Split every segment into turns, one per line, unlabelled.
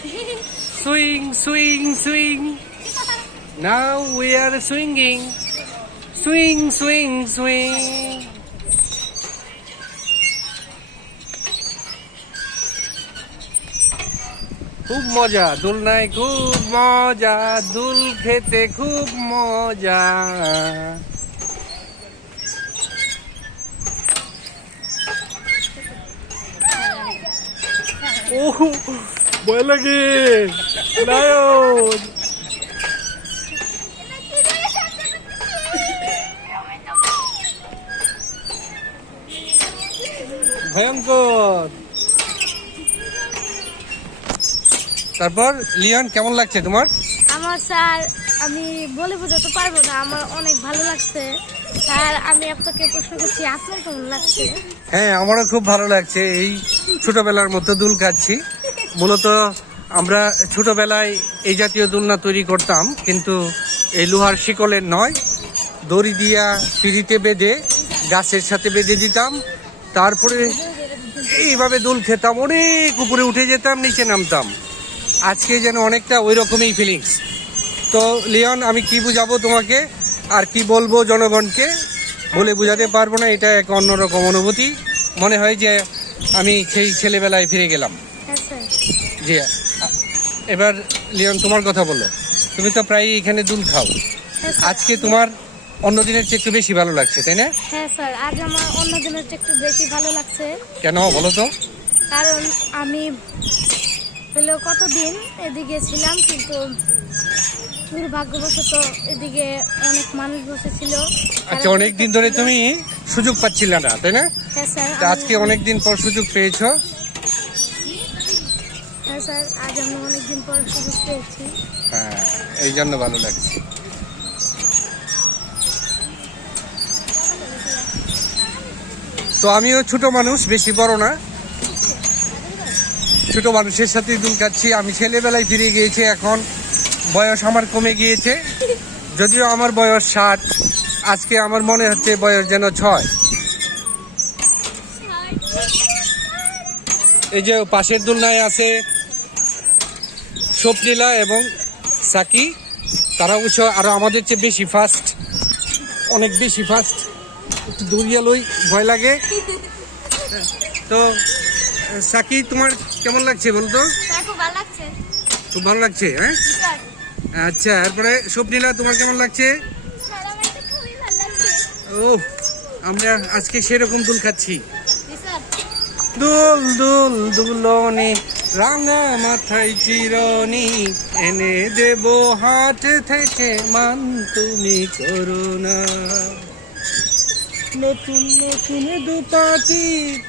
Swing, swing, swing. Now we are swinging. Swing, swing, swing. খুব মজা দোলনায় খুব মজা দুল খেতে খুব মজা ও ভয় লাগে নায়ন ভয়ঙ্কর। তারপর লিওন কেমন লাগছে তোমার?
আমার স্যার আমি বলে বোঝাতে পারব না আমার অনেক ভালো লাগছে। স্যার আমি আপনাকে প্রশ্ন করছি আপনার কেমন লাগছে?
হ্যাঁ আমারও খুব ভালো লাগছে। এই ছোটবেলার মতো দুল কাটছি মূলত আমরা ছোটবেলায় এই জাতীয় দোলনা তৈরি করতাম, কিন্তু এই লোহার শিকলের নয়। দড়ি দিয়া পিড়িতে বেঁধে গাছের সাথে বেঁধে দিতাম। তারপরে এইভাবে দোল খেতাম, অনেক উপরে উঠে যেতাম, নিচে নামতাম। আজকে যেন অনেকটা ওই রকমই ফিলিংস তো লিওন, আমি কি বুঝাবো তোমাকে? আর কি বলব জনগণকে? বলে বুঝাতে পারব না, এটা এক অন্যরকম অনুভূতি। মনে হয় যে আমি সেই ছেলেবেলায় ফিরে গেলাম। জি এবার লিওন তোমার কথা বলো। তুমি তো প্রায় এখানে দুল খাও।
হ্যাঁ
আজকে তোমার অন্য দিনের চেয়ে একটু বেশি ভালো লাগছে তাই না?
হ্যাঁ স্যার আজ আমার অন্য দিনের চেয়ে একটু বেশি ভালো লাগছে।
কেন বলো তো।
কারণ আমি হলো কতদিন এদিকে ছিলাম কিন্তু দুর্ভাগ্যবশত এদিকে অনেক মানুষ বসেছিল।
আচ্ছা অনেক দিন ধরে তুমি সুযোগ পাচ্ছিলে না তাই না?
হ্যাঁ স্যার
আজকে অনেক দিন পর সুযোগ পেয়েছ।
হ্যাঁ
হ্যাঁ এই জন্য ভালো লাগছে। তো আমিও ছোট মানুষ, বেশি বড় না। ছোট মানুষের সাথে দুল কাটছি। আমি ছেলেবেলায় ফিরে গিয়েছি, এখন বয়স আমার কমে গিয়েছে। যদিও আমার বয়স ষাট, আজকে আমার মনে হচ্ছে বয়স যেন ছয়। এই যে পাশের দোলনায় আছে স্বপ্নীলা এবং সাকি তারা অবশ্য আরও আমাদের চেয়ে বেশি ফাস্ট অনেক বেশি ফাস্ট একটু দৌড়িয়ে লই ভয় লাগে। তো সাকি তোমার কেমন লাগছে বলতো?
খুব ভালো লাগছে।
খুব ভালো লাগছে হ্যাঁ? আচ্ছা এরপরে স্বপ্নীলা তোমার কেমন লাগছে? ও আমরা আজকে সেরকম দুল খাচ্ছি। দুল দুল দুলনি। রাঙা মাথায় চিরনি এনে দেব হাট থেকে মান, তুমি করোনা। নতুন নতুন দুপাটি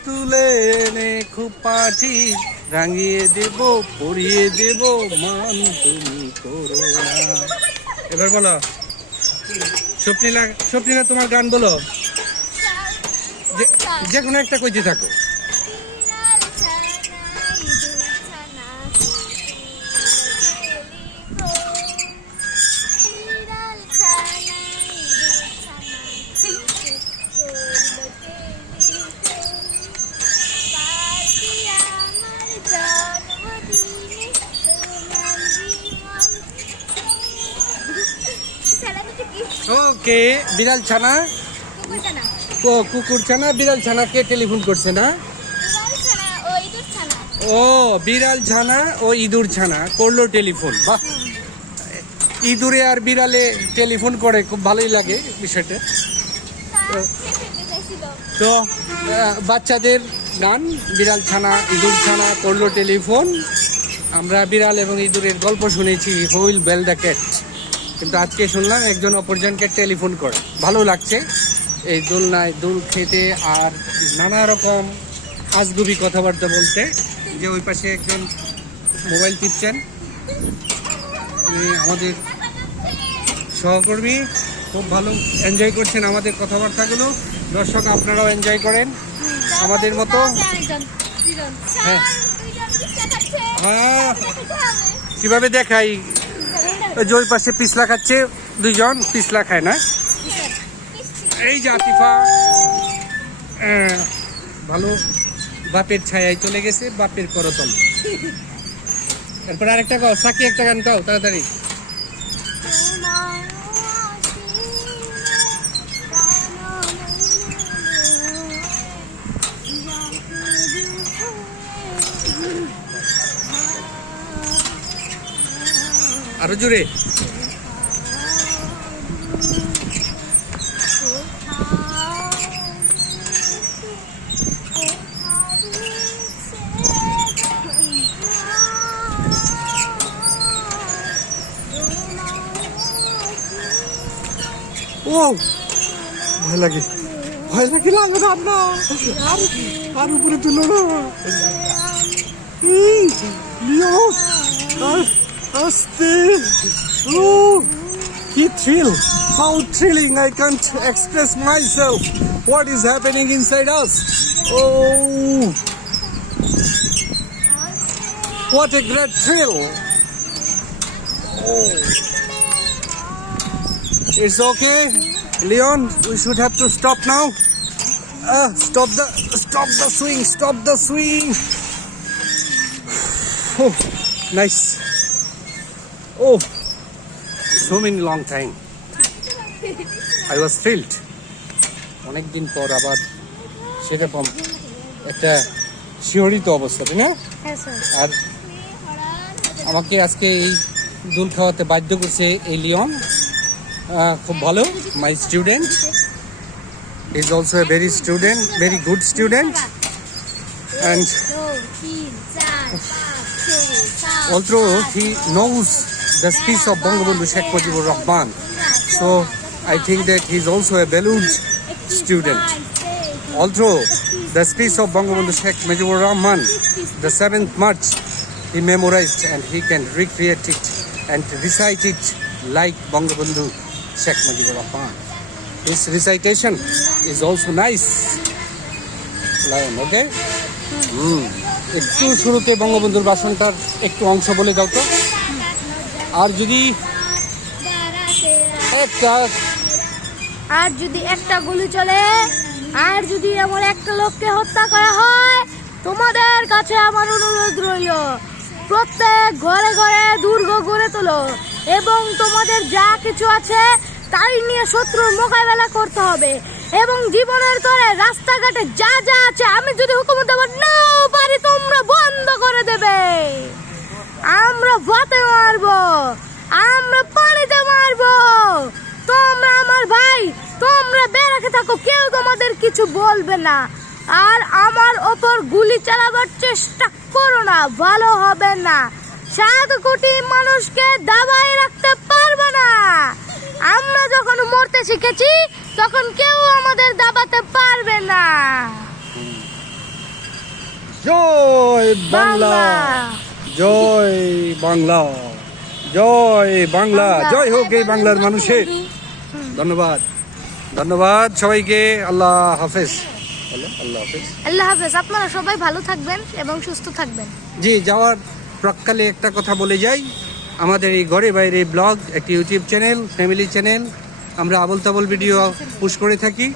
তুলে এনে খুব পাটি রাঙিয়ে দেব, পরিয়ে দেব, মান, তুমি করোনা। এবার বলো, স্বপ্নীলা স্বপ্নীলা, তোমার গান বলো। যে কোনো একটা কইতে থাকো। ওকে, বিড়াল ছানা? ও, কুকুর ছানা, বিড়াল ছানা কে টেলিফোন করছে না? ও, বিড়াল ছানা ও ইঁদুর ছানা, করল টেলিফোন বাহ! ইঁদুরে আর বিড়ালে টেলিফোন করে, খুব ভালোই লাগে বিষয়টা। তো বাচ্চাদের গান বিড়াল ছানা, ইঁদুর ছানা, করল টেলিফোন আমরা বিড়াল এবং ইঁদুরের গল্প শুনেছি হুইল বেল দ্য ক্যাট কিন্তু আজকে শুনলাম একজন অপরজনকে টেলিফোন করে। ভালো লাগছে। এই দোলনায় দোল খেতে আর নানা রকম আজগুবি কথাবার্তা বলতে। যে ওই পাশে একজন মোবাইল টিপছেন আমাদের সহকর্মী। খুব ভালো এনজয় করছেন আমাদের কথাবার্তাগুলো। দর্শক আপনারাও এনজয় করেন আমাদের মতো। হ্যাঁ। আহ, কীভাবে দেখাই? ওই পাশে পিছলা খাচ্ছে দুইজন, পিছলা খায় না। এই যে আতিফা ভালো, বাপের ছায়ায় চলে গেছে, বাপের করতলে। তারপরে আরেকটা গাও সাকি একটা গান গাও, তাড়াতাড়ি। আরও জোরে। ও ভয় লাগে। ভয় লাগে লাগে না না। আর আর উপরে তুলো না। আর আস্তে ও কি thrill how thrilling I can't express myself what is happening inside us oh what a great thrill It's okay, Leon. We should have to stop now. Uh, stop the stop the swing. Stop the swing. Oh, nice. Oh, so many long time. I was thrilled. অনেকদিন পর আবার সেরকম একটা শিহরিত অবস্থা তাই না?
হ্যাঁ
আর আমাকে আজকে এই দুল খাওয়াতে বাধ্য করছে এই লিওন। খুব ভালো my student is also a very student very good student and although he knows the speech of Bangabandhu Sheikh Mujibur Rahman, so I think that he is also a valued student. Although the speech of Bangabandhu Sheikh Mujibur Rahman, the 7th March, he memorized and he can recreate it and recite it like Bangabandhu Sheikh Mujibur Rahman. His recitation is also nice. Lion, okay? একটু শুরুতে বঙ্গবন্ধুর ভাষণটার একটু অংশ বলে দাও তো আর যদি একটা
আর যদি একটা গুলি চলে, আর যদি এমন একটা লোককে হত্যা করা হয়, তোমাদের কাছে আমার অনুরোধ রইল, প্রত্যেক ঘরে ঘরে দুর্গ গড়ে তোলো এবং তোমাদের যা কিছু আছে তাই নিয়ে শত্রুর মোকাবেলা করতে হবে এবং জীবনের তরে রাস্তাঘাটে যা যা আছে, আমি যদি হুকুম দেবো, নাও পারি, তোমরা বন্ধ করে দেবে। আমরা ভাতে মারবো আমরা পানিতে মারবো। তোমরা আমার ভাই তোমরা বেরাকে থাকো কেউ তোমাদের কিছু বলবে না। আর আমার ওপর গুলি চালাবার চেষ্টা করো না ভালো হবে না। সাত কোটি মানুষকে দাবায় রাখতে পারব না। আমরা যখন মরতে শিখেছি তখন কেউ আমাদের দাবাতে পারবে না।
জয় বাংলা। জয় বাংলা জয় বাংলা জয় হোক এই বাংলার মানুষের ধন্যবাদ ধন্যবাদ সবাইকে আল্লাহ হাফেজ। আল্লাহ হাফেজ।
আল্লাহ হাফেজ আপনারা সবাই ভালো থাকবেন এবং সুস্থ থাকবেন।
জি যাওয়ার প্রাককালে একটা কথা বলে যাই। আমাদের এই ঘরে বাইরে ব্লগ একটি ইউটিউব চ্যানেল ফ্যামিলি চ্যানেল। আমরা আবল তাবল ভিডিও পুশ করে থাকি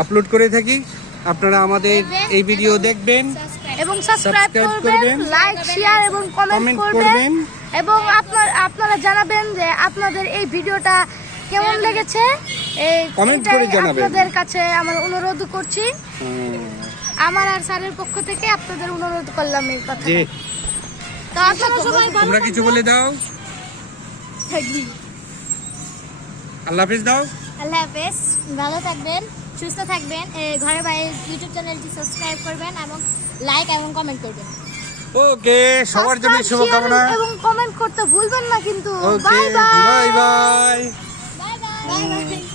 আপলোড করে থাকি। আপনারা আমাদের এই ভিডিও দেখবেন।
এবং সাবস্ক্রাইব করবেন লাইক শেয়ার এবং কমেন্ট করবেন। এবং আপনার আপনারা জানাবেন যে আপনাদের এই ভিডিওটা কেমন লেগেছে? এই
Comment করে জানাবেন।
আপনাদের কাছে আমার অনুরোধ করছি। আমার আর স্যারের পক্ষ থেকে আপনাদের অনুরোধ করলাম এই কথা
জি।
তো আপনারা সবাই
তোমরা কিছু বলে দাও। আল্লাহ হাফেজ দাও।
আল্লাহ হাফেজ। ভালো থাকবেন সুস্থ থাকবেন। এ, ঘরে বাইরে ইউটিউব চ্যানেলটি সাবস্ক্রাইব করবেন এবং লাইক এবং কমেন্ট করবেন।
ওকে সবার জন্য শুভকামনা।
এবং কমেন্ট করতে ভুলবেন না কিন্তু। Bye bye
bye bye
bye bye